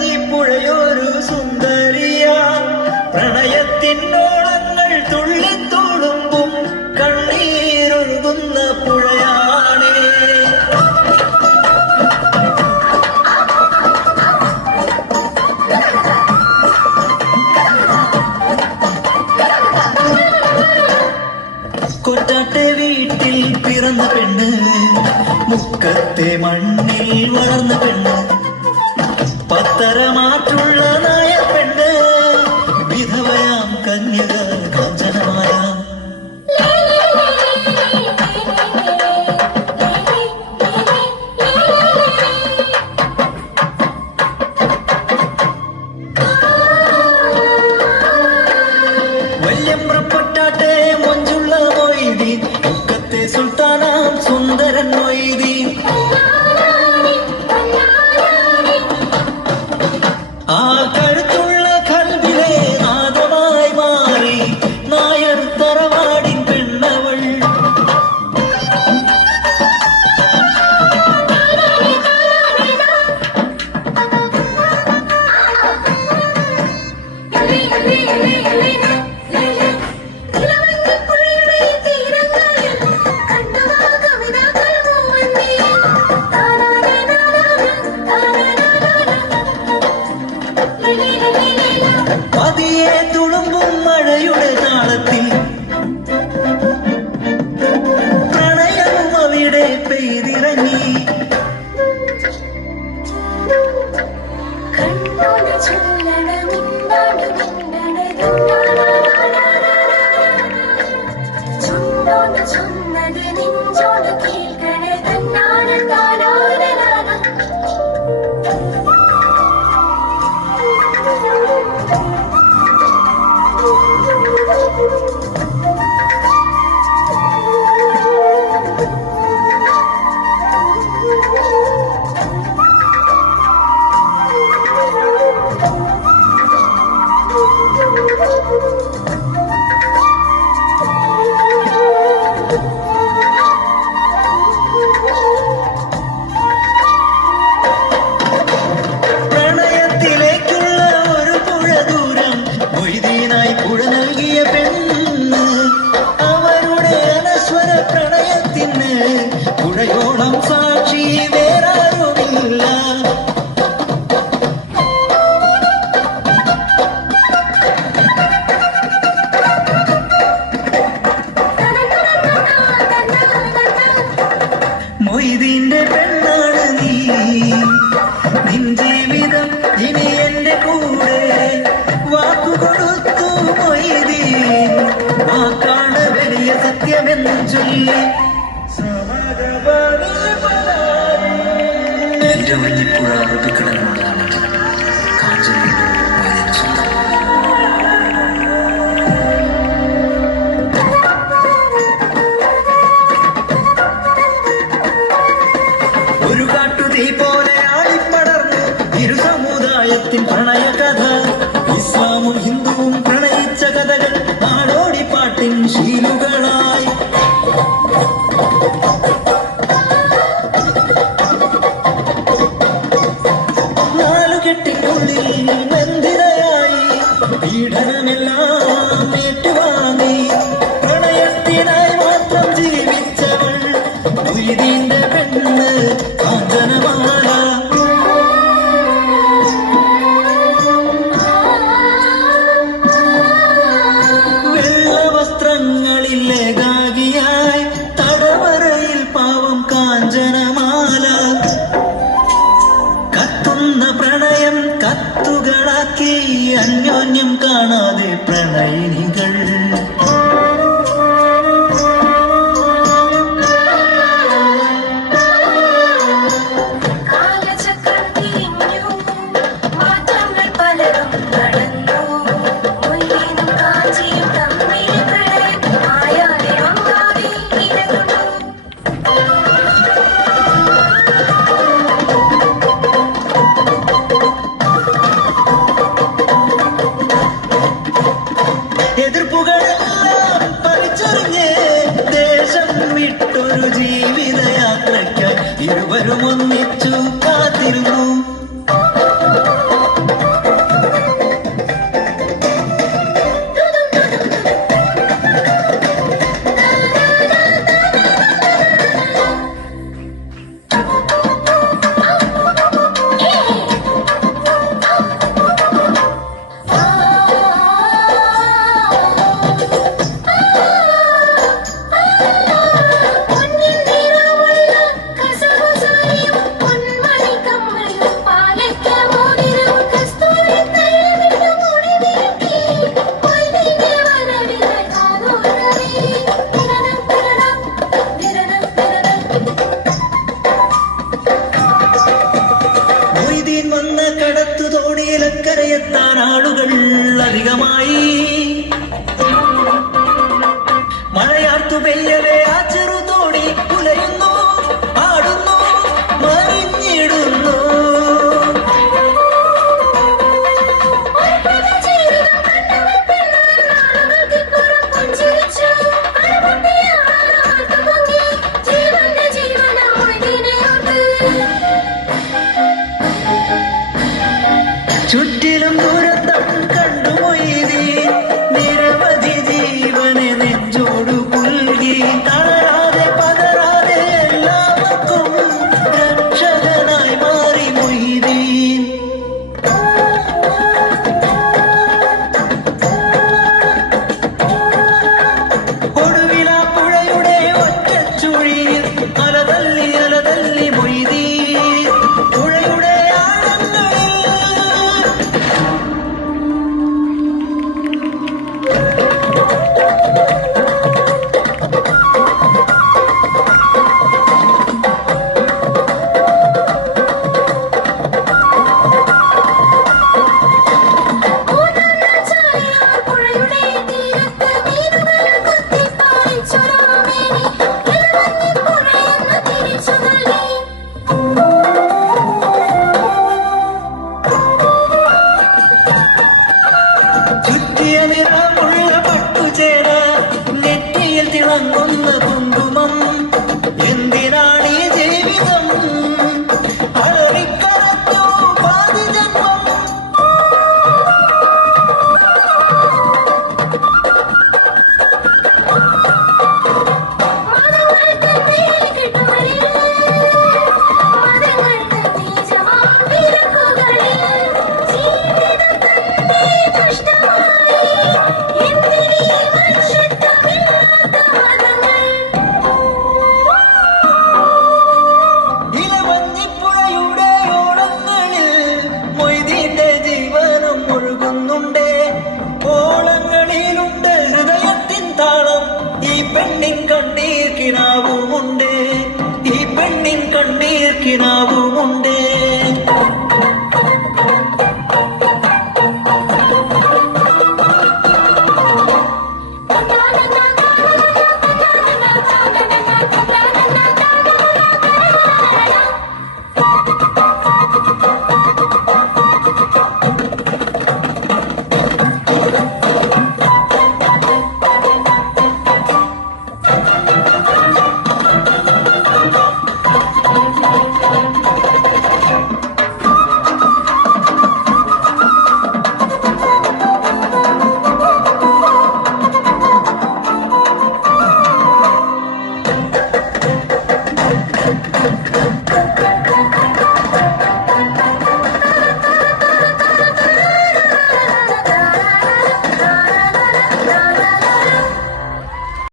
നീപ്പുഴയൊരു സുന്ദരിയ. പ്രണയത്തിനോളങ്ങൾ തുള്ളിത്തുളുമ്പും കണ്ണീരൊഴുകുന്ന പുഴയാണേ. കൊറ്റാട്ടെ വീട്ടിൽ പിറന്ന പെണ്ണ് മുക്കത്തെ മണ്ണ് দিন চলে কি എന്റെ വല്ലിപ്പുഴ അറബിക്കടലിലൂടെയാണ് കാഞ്ചനയുടെ വയലിന് സ്വന്തം. ഒരു കാട്ടുതീ പോലെ ആളിപ്പടർന്നു ഇരു സമുദായത്തിൻ പ്രണയം ഇടനെല്ലാം പെണ്ണിൻ കണ്ണീർ കിനാവുമുണ്ട്.